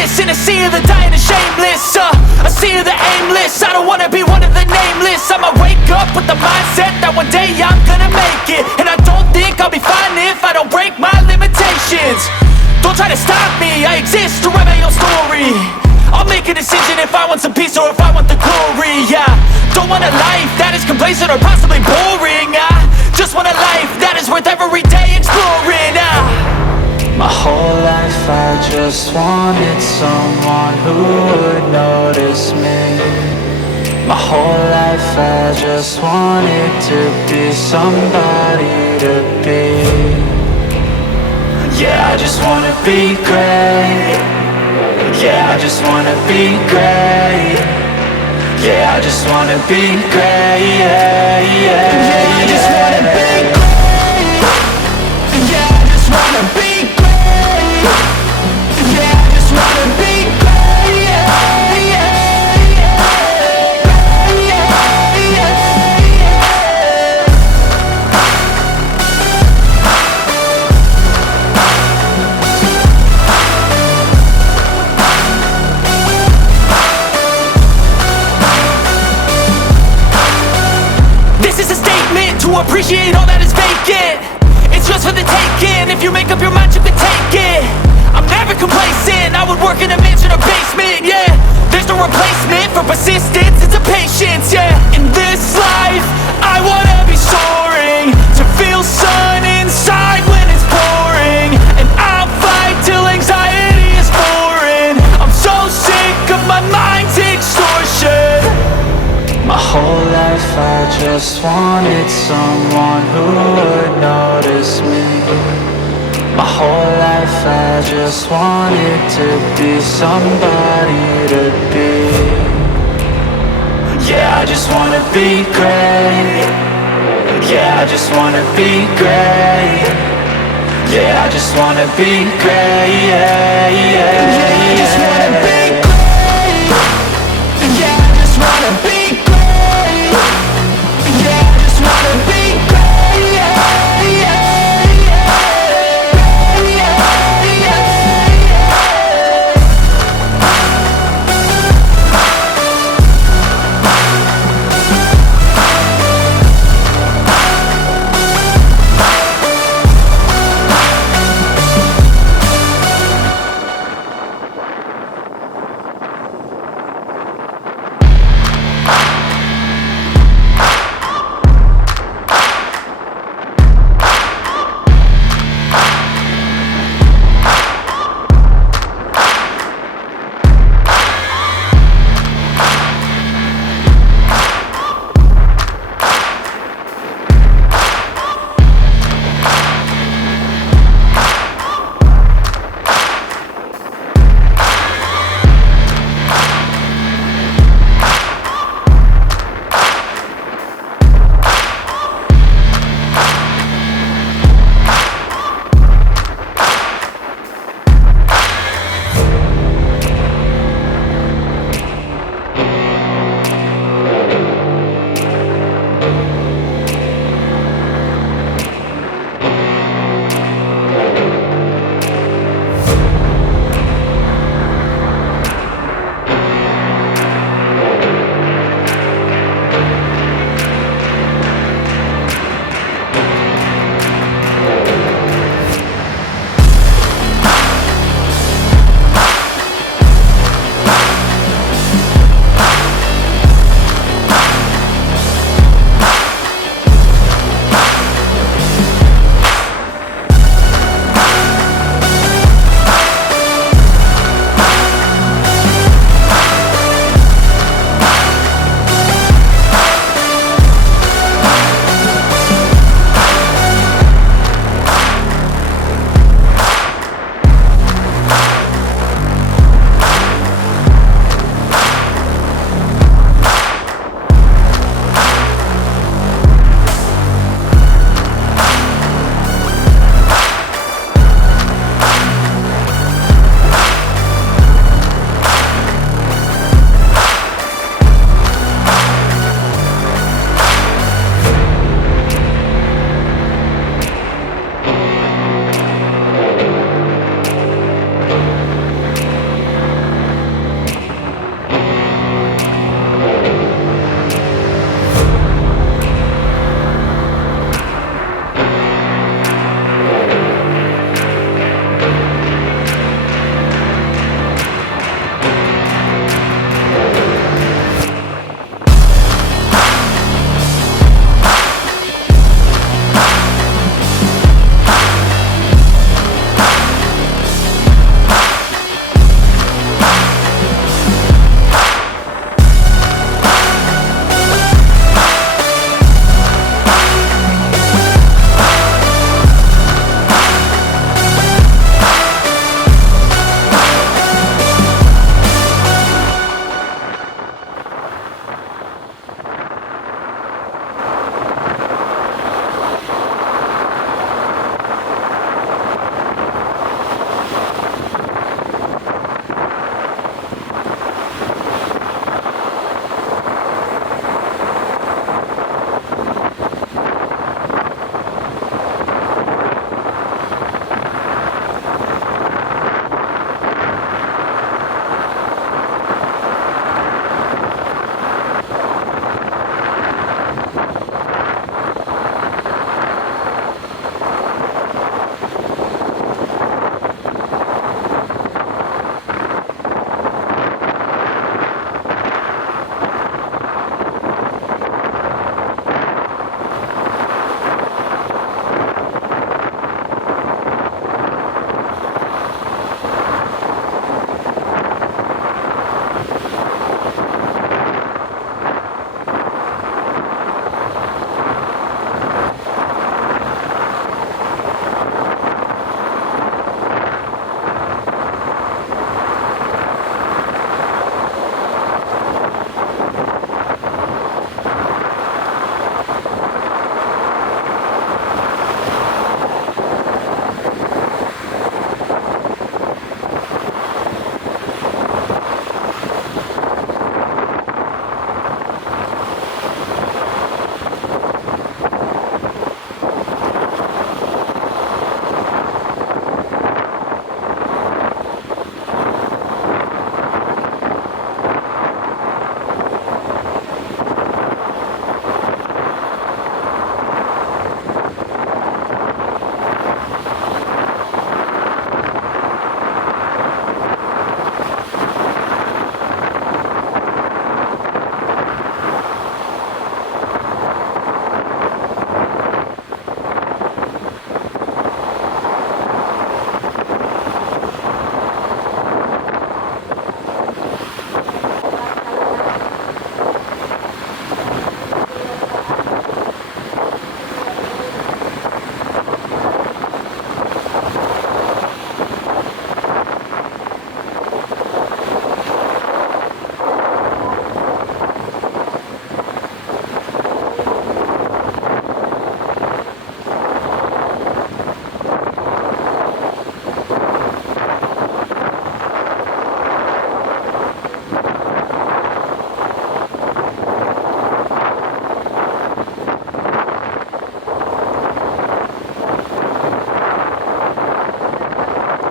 aimless in a sea of the dying and shameless. A sea of the aimless. I don't wanna be one of the nameless. I'ma wake up with the mindset that one day I'm gonna make it. And I don't think I'll be fine if I don't break my limitations. Don't try to stop me, I exist to write my own story. I'll make a decision if I want some peace or if I want the glory. Yeah, don't want a life that is complacent or possibly boring. I just want a life that is worth every day exploring. My whole life I just wanted someone who would notice me. My whole life I just wanted to be somebody to be. Yeah, I just wanna be great. Yeah, I just wanna be great. Yeah, I just wanna be great. Yeah, I just wanna be great. Yeah, I just wanna be great. Yeah, I just wanna be great. Yeah, to appreciate all that is vacant. It's just for the taking. If you make up your mind, you can take it. I'm never complacent. I would work in a mansion or basement. Yeah, there's no replacement for persistence. It's a patience. Yeah, in this life I wanna be soaring, to feel sun inside when it's pouring. And I'll fight till anxiety is foreign. I'm so sick of my mind's extortion. my whole life I just wanted someone who would notice me. My whole life I just wanted to be somebody to be. Yeah, I just wanna be great. Yeah, I just wanna be great. Yeah, I just wanna be great. Yeah,